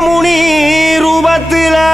முனி ரூபத்திலே